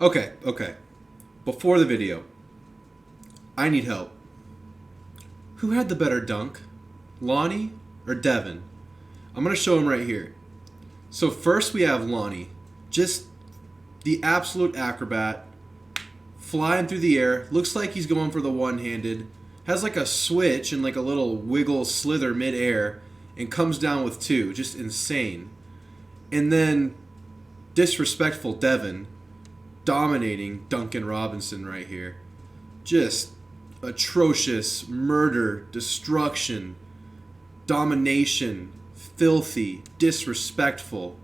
Okay. Before the video, I need help. Who had the better dunk? Lonnie or Devin? I'm going to show him right here. So first we have Lonnie. Just the absolute acrobat. Flying through the air. Looks like he's going for the one-handed. Has like a switch and like a little wiggle slither mid-air. And comes down with two. Just insane. And then disrespectful Devin. Dominating Duncan Robinson right here. Just atrocious murder, destruction, domination, filthy, disrespectful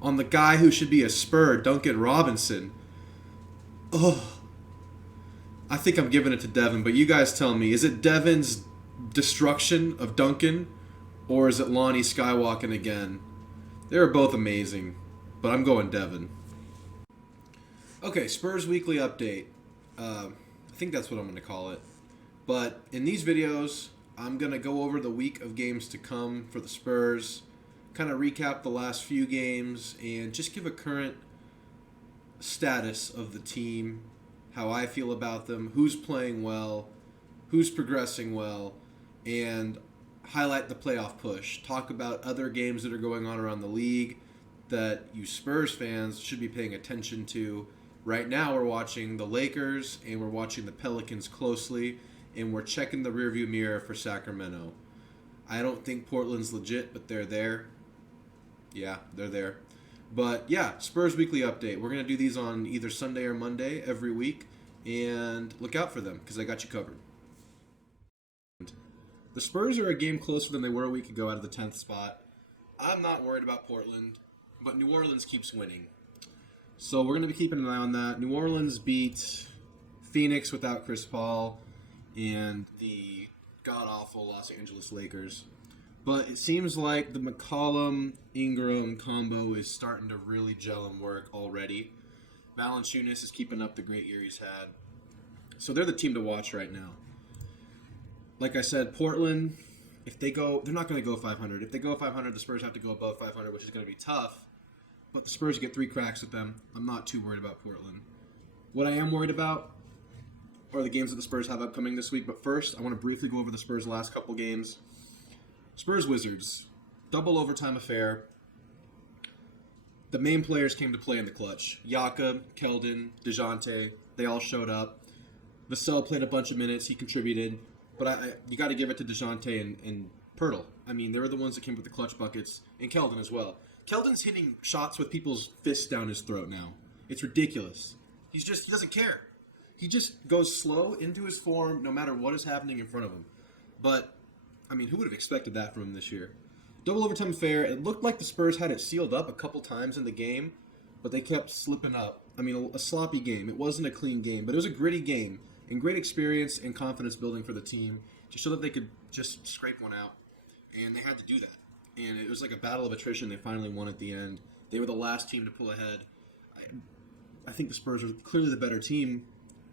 on the guy who should be a Spur, Duncan Robinson. Ugh. I think I'm giving it to Devin, but you guys tell me, is it Devin's destruction of Duncan or is it Lonnie skywalking again? They were both amazing, but I'm going Devin. Okay, Spurs Weekly Update. I think that's what I'm going to call it. But in these videos, I'm going to go over the week of games to come for the Spurs, kind of recap the last few games, and just give a current status of the team, how I feel about them, who's playing well, who's progressing well, and highlight the playoff push. Talk about other games that are going on around the league that you Spurs fans should be paying attention to. Right now we're watching the Lakers and we're watching the Pelicans closely and we're checking the rearview mirror for Sacramento. I don't think Portland's legit, but they're there. Yeah, they're there. But yeah, Spurs Weekly Update. We're going to do these on either Sunday or Monday every week and look out for them because I got you covered. The Spurs are a game closer than they were a week ago out of the 10th spot. I'm not worried about Portland, but New Orleans keeps winning. So we're going to be keeping an eye on that. New Orleans beat Phoenix without Chris Paul and the god-awful Los Angeles Lakers. But it seems like the McCollum-Ingram combo is starting to really gel and work already. Valanciunas is keeping up the great year he's had. So they're the team to watch right now. Like I said, Portland, if they go, they're not going to go 500. If they go 500, the Spurs have to go above 500, which is going to be tough. But the Spurs get 3 cracks at them. I'm not too worried about Portland. What I am worried about are the games that the Spurs have upcoming this week. But first, I want to briefly go over the Spurs' last couple games. Spurs Wizards, double overtime affair. The main players came to play in the clutch. Jakob, Keldon, DeJounte, they all showed up. Vassell played a bunch of minutes. He contributed. But you got to give it to DeJounte and Pirtle. I mean, they were the ones that came with the clutch buckets. And Keldon as well. Keldon's hitting shots with people's fists down his throat now. It's ridiculous. He doesn't care. He just goes slow into his form no matter what is happening in front of him. But, I mean, who would have expected that from him this year? Double overtime affair. It looked like the Spurs had it sealed up a couple times in the game, but they kept slipping up. I mean, a sloppy game. It wasn't a clean game, but it was a gritty game. And great experience and confidence building for the team to show that they could just scrape one out. And they had to do that. And it was like a battle of attrition. They finally won at the end. They were the last team to pull ahead. I think the Spurs are clearly the better team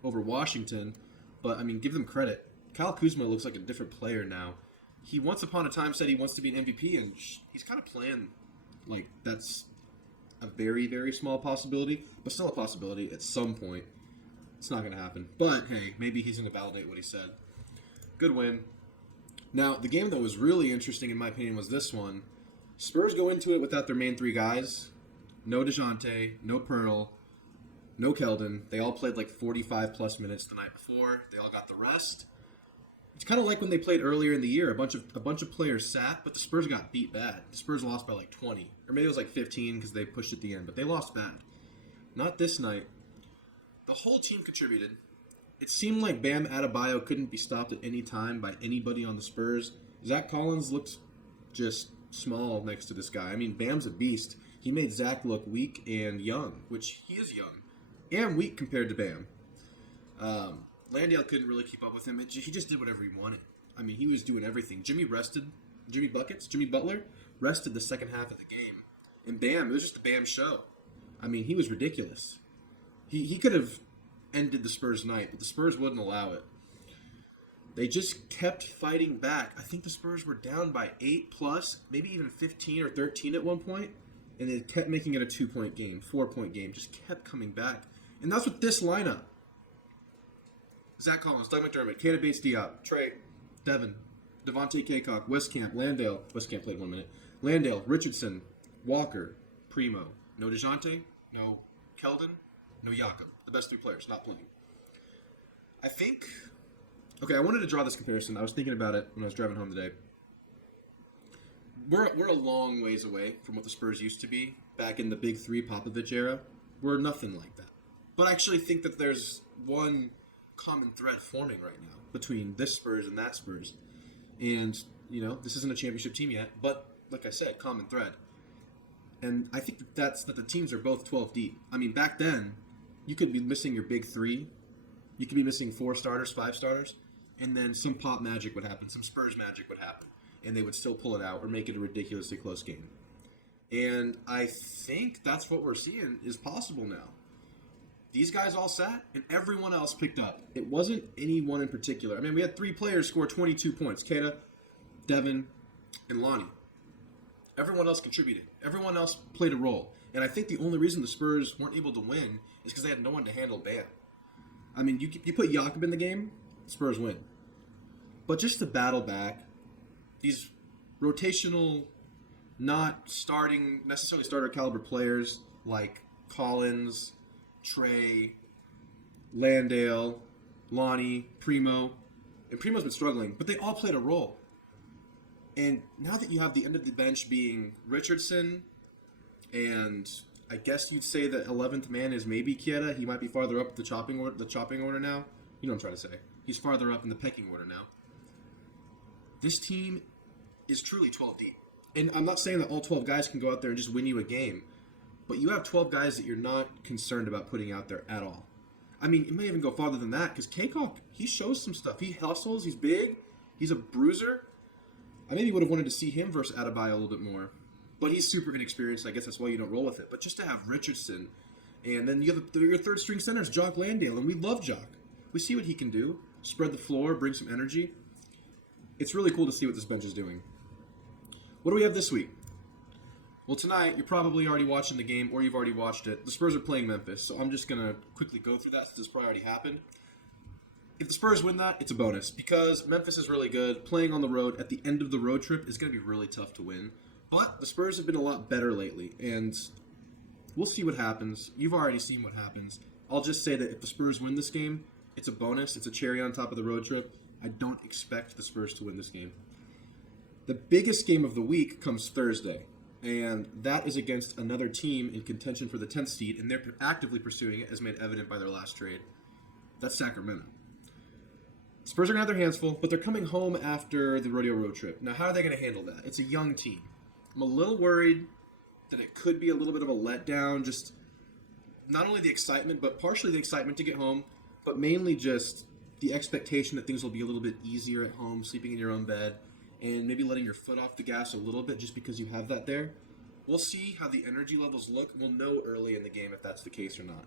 over Washington. But, I mean, give them credit. Kyle Kuzma looks like a different player now. He once upon a time said he wants to be an MVP, and he's kind of playing like that's a very, very small possibility, but still a possibility at some point. It's not going to happen. But, hey, maybe he's going to validate what he said. Good win. Now, the game that was really interesting, in my opinion, was this one. Spurs go into it without their main 3 guys. No DeJounte, no Pearl, no Keldon. They all played like 45-plus minutes the night before. They all got the rest. It's kind of like when they played earlier in the year. A bunch of players sat, but the Spurs got beat bad. The Spurs lost by like 20. Or maybe it was like 15 because they pushed at the end. But they lost bad. Not this night. The whole team contributed. It seemed like Bam Adebayo couldn't be stopped at any time by anybody on the Spurs. Zach Collins looks just small next to this guy. I mean, Bam's a beast. He made Zach look weak and young, which he is young. And weak compared to Bam. Landale couldn't really keep up with him. He just did whatever he wanted. I mean, he was doing everything. Jimmy Butler rested the second half of the game. And Bam, it was just a Bam show. I mean, he was ridiculous. He could have ended the Spurs night, but the Spurs wouldn't allow it. They just kept fighting back. I think the Spurs were down by 8 plus, maybe even 15 or 13 at one point, and they kept making it a 2-point game, 4-point game, just kept coming back. And that's with this lineup. Zach Collins, Doug McDermott, Keita Bates-Diop, Trey, Devin, Devontae Kaycock, Westcamp, Landale. Westcamp played 1 minute. Landale, Richardson, Walker, Primo. No DeJounte, no Keldon, no Jakob. The best 3 players not playing. I think... Okay, I wanted to draw this comparison. I was thinking about it when I was driving home today. We're a long ways away from what the Spurs used to be back in the Big 3 Popovich era. We're nothing like that. But I actually think that there's one common thread forming right now between this Spurs and that Spurs. And, you know, this isn't a championship team yet, but like I said, common thread. And I think that the teams are both 12 deep. I mean, back then, you could be missing your Big 3. You could be missing 4 starters, 5 starters, and then some pop magic would happen, some Spurs magic would happen, and they would still pull it out or make it a ridiculously close game. And I think that's what we're seeing is possible now. These guys all sat, and everyone else picked up. It wasn't anyone in particular. I mean, we had 3 players score 22 points. Keita, Devin, and Lonnie. Everyone else contributed. Everyone else played a role. And I think the only reason the Spurs weren't able to win is because they had no one to handle Bam. I mean, you put Jakob in the game, Spurs win. But just to battle back, these rotational, not necessarily starter caliber players like Collins, Trey, Landale, Lonnie, Primo. And Primo's been struggling, but they all played a role. And now that you have the end of the bench being Richardson, and I guess you'd say the 11th man is maybe Keita. He might be farther up the chopping order now. You know what I'm trying to say. He's farther up in the pecking order now. This team is truly 12 deep. And I'm not saying that all 12 guys can go out there and just win you a game, but you have 12 guys that you're not concerned about putting out there at all. I mean, it may even go farther than that, because Kaycock, he shows some stuff. He hustles, he's big, he's a bruiser. I maybe would have wanted to see him versus Adebayo a little bit more. But he's super inexperienced. I guess that's why you don't roll with it. But just to have Richardson, and then you have your third string center is Jock Landale, and we love Jock. We see what he can do. Spread the floor, bring some energy. It's really cool to see what this bench is doing. What do we have this week? Well, tonight, you're probably already watching the game, or you've already watched it. The Spurs are playing Memphis, so I'm just going to quickly go through that since this probably already happened. If the Spurs win that, it's a bonus, because Memphis is really good. Playing on the road at the end of the road trip is going to be really tough to win. But the Spurs have been a lot better lately, and we'll see what happens. You've already seen what happens. I'll just say that if the Spurs win this game, it's a bonus. It's a cherry on top of the road trip. I don't expect the Spurs to win this game. The biggest game of the week comes Thursday, and that is against another team in contention for the 10th seed, and they're actively pursuing it, as made evident by their last trade. That's Sacramento. Spurs are going to have their hands full, but they're coming home after the rodeo road trip. Now, how are they going to handle that? It's a young team. I'm a little worried that it could be a little bit of a letdown, just not only the excitement, but partially the excitement to get home, but mainly just the expectation that things will be a little bit easier at home, sleeping in your own bed, and maybe letting your foot off the gas a little bit just because you have that there. We'll see how the energy levels look. We'll know early in the game if that's the case or not.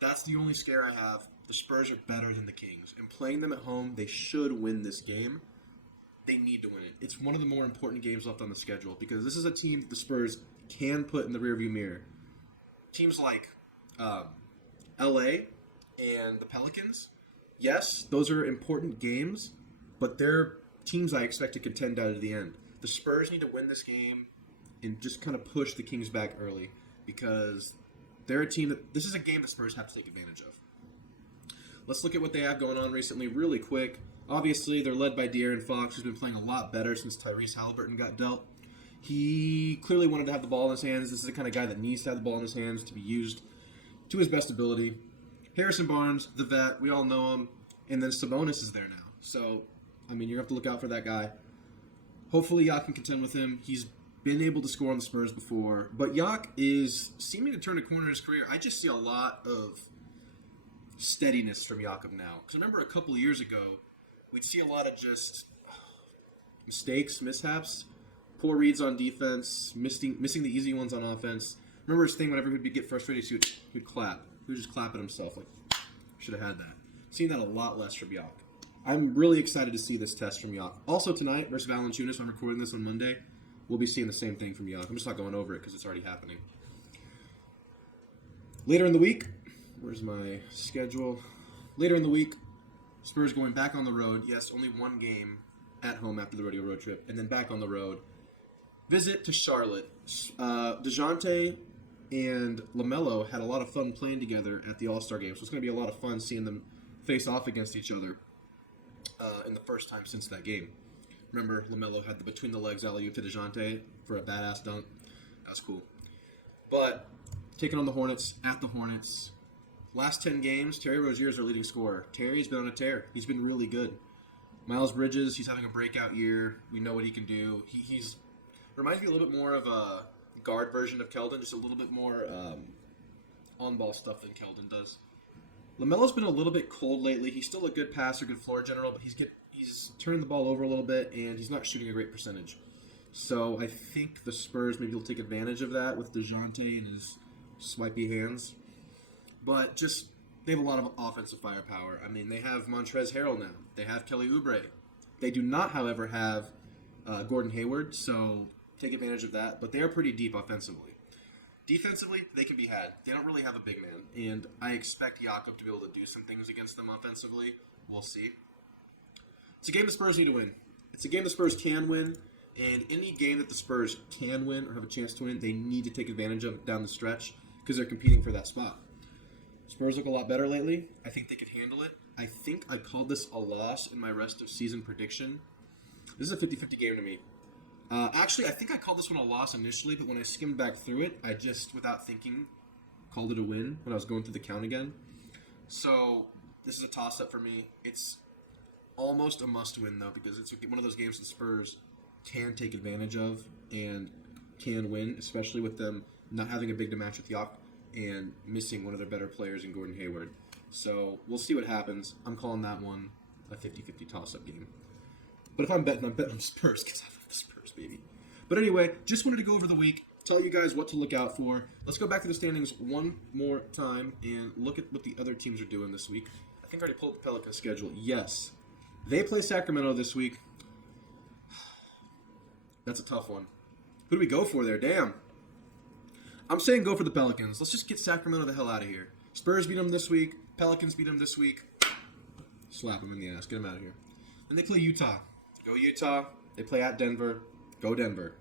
That's the only scare I have. The Spurs are better than the Kings, and playing them at home, they should win this game. They need to win it. It's one of the more important games left on the schedule because this is a team that the Spurs can put in the rearview mirror. Teams like LA and the Pelicans, yes, those are important games, but they're teams I expect to contend out to the end. The Spurs need to win this game and just kind of push the Kings back early because they're a team that this is a game the Spurs have to take advantage of. Let's look at what they have going on recently really quick. Obviously, they're led by De'Aaron Fox, who's been playing a lot better since Tyrese Halliburton got dealt. He clearly wanted to have the ball in his hands. This is the kind of guy that needs to have the ball in his hands to be used to his best ability. Harrison Barnes, the vet, we all know him. And then Sabonis is there now. So, I mean, you're going to have to look out for that guy. Hopefully, Yak can contend with him. He's been able to score on the Spurs before. But Yak is seeming to turn a corner in his career. I just see a lot of steadiness from Jakob now. Because I remember a couple of years ago, we'd see a lot of just mistakes, mishaps, poor reads on defense, missing the easy ones on offense. Remember his thing whenever he'd get frustrated, he'd clap. He would just clap at himself like, should have had that. Seen that a lot less from Yak. I'm really excited to see this test from Yak. Also tonight versus Valanciunas, I'm recording this on Monday, we'll be seeing the same thing from Yak. I'm just not going over it because it's already happening. Later in the week, Where's my schedule? Later in the week, Spurs going back on the road. Yes, only one game at home after the rodeo road trip, and then back on the road. Visit to Charlotte. DeJounte and LaMelo had a lot of fun playing together at the All-Star game, so it's going to be a lot of fun seeing them face off against each other in the first time since that game. Remember, LaMelo had the between-the-legs alley-oop to DeJounte for a badass dunk. That was cool. But taking on the Hornets, at the Hornets. Last 10 games, Terry Rozier is our leading scorer. Terry's been on a tear. He's been really good. Miles Bridges, he's having a breakout year. We know what he can do. He's reminds me a little bit more of a guard version of Keldon, just a little bit more on-ball stuff than Keldon does. LaMelo's been a little bit cold lately. He's still a good passer, good floor general, but he's turning the ball over a little bit, and he's not shooting a great percentage. So I think the Spurs maybe will take advantage of that with DeJounte and his swipey hands. But just, they have a lot of offensive firepower. I mean, they have Montrezl Harrell now. They have Kelly Oubre. They do not, however, have Gordon Hayward, so take advantage of that. But they are pretty deep offensively. Defensively, they can be had. They don't really have a big man. And I expect Jakob to be able to do some things against them offensively. We'll see. It's a game the Spurs need to win. It's a game the Spurs can win. And any game that the Spurs can win or have a chance to win, they need to take advantage of down the stretch because they're competing for that spot. Spurs look a lot better lately. I think they could handle it. I think I called this a loss in my rest of season prediction. This is a 50-50 game to me. Actually, I think I called this one a loss initially, but when I skimmed back through it, I just, without thinking, called it a win when I was going through the count again. So this is a toss-up for me. It's almost a must-win, though, because it's one of those games the Spurs can take advantage of and can win, especially with them not having a big match with Yak and missing one of their better players in Gordon Hayward. So we'll see what happens. I'm calling that one a 50-50 toss-up game. But if I'm betting on Spurs because I love the Spurs, baby. But anyway, just wanted to go over the week, tell you guys what to look out for. Let's go back to the standings one more time and look at what the other teams are doing this week. I think I already pulled up the Pelicans schedule. Yes. They play Sacramento this week. That's a tough one. Who do we go for there? Damn. I'm saying go for the Pelicans. Let's just get Sacramento the hell out of here. Spurs beat them this week. Pelicans beat them this week. Slap them in the ass. Get them out of here. And they play Utah. Go Utah. They play at Denver. Go Denver.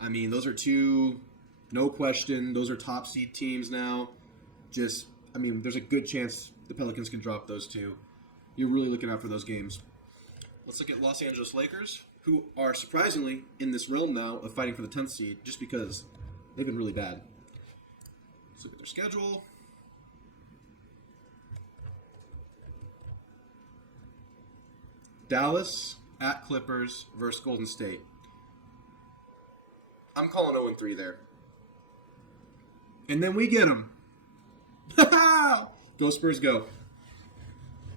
I mean, those are two, no question, those are top seed teams now. There's a good chance the Pelicans can drop those two. You're really looking out for those games. Let's look at Los Angeles Lakers, who are surprisingly in this realm now of fighting for the 10th seed just because they've been really bad. Let's look at their schedule. Dallas at Clippers versus Golden State. I'm calling 0-3 there. And then we get them. Go Spurs, go.